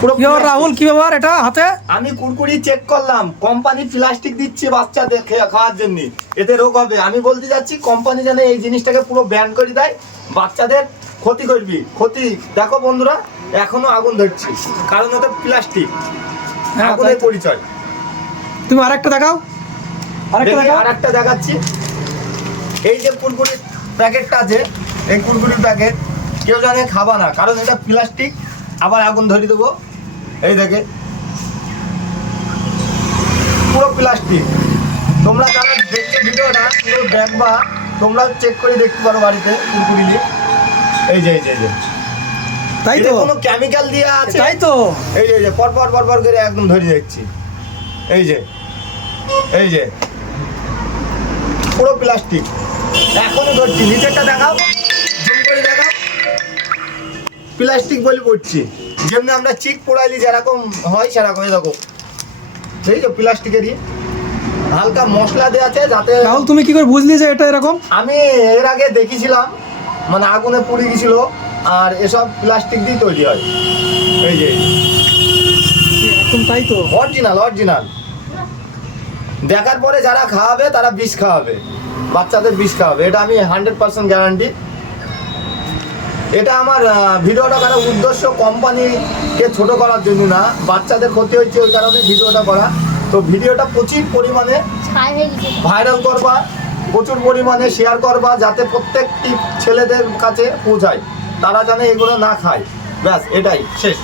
পুরো রাহুল কি ব্যাপার এটা হাতে? আমি কুরকুরি চেক করলাম, কোম্পানি প্লাস্টিক দিচ্ছে বাচ্চাদের খাওয়ার জন্য, এতে রোগ হবে। আমি বলতে যাচ্ছি কোম্পানি যেন এই জিনিসটাকে পুরো ব্যান করে দেয়, বাচ্চাদের ক্ষতি করবি ক্ষতি। দেখো বন্ধুরা, এখনো আগুন ধরছে, কারণ এটা প্লাস্টিক, আগুনের পরিচয়। তুমি আরেকটা দেখাও, আরেকটা দেখাচ্ছি। এই যে কুরকুরির প্যাকেটটা আছে, এই কুরকুরির প্যাকেট কেউ জানে খাবা না, কারণ এটা প্লাস্টিক। আবার আগুন ধরিয়ে দেবো, এই দেখে পুরো প্লাস্টিক। তোমরা যারা দেখছো ভিডিওটা পুরো দেখবা, তোমরা চেক করে দেখতে পারো বাড়িতে কুরকুরি নিয়ে। এই যে তাই তো, কোনো কেমিক্যাল দিয়ে আছে, তাই তো। এই যে পর করে একদম ধরিয়ে দেখছি। এই যে পুরো প্লাস্টিক, এখনো ধরছি। নিচেরটা দেখাও, জুম করে দেখাও, প্লাস্টিক বলে পড়ছি। যেমনি আমরা চিক পোড়াইলি যেরকম হয় সেরকম। এই দেখো, এই যে প্লাস্টিকেরই হালকা মশলা দেওয়া আছে যাতে। রাহুল তুমি কি করে বুঝলি যে এটা এরকম? আমি এর আগে দেখেছিলাম, মানে আগুনে পুড়ে গেছিল, আর এসব প্লাস্টিক দিয়ে তৈরি হয়। এই যে একদম তাই তো, অরিজিনাল। দেখার পরে যারা খাওয়াবে তারা বিষ খাওয়াবে, বাচ্চাদের বিষ খাওয়াবে, এটা আমি 100% গ্যারান্টি। এটা আমার ভিডিওটা করার উদ্দেশ্য কোম্পানিকে ছোট করার জন্য না, বাচ্চাদের ক্ষতি হচ্ছে ওই কারণে ভিডিওটা করা। তো ভিডিওটা প্রচুর পরিমাণে ভাইরাল করবা, প্রচুর পরিমাণে শেয়ার করবা, যাতে প্রত্যেকটি ছেলেদের কাছে পৌঁছায়, তারা জানে এগুলো না খায়। ব্যাস, এটাই শেষ।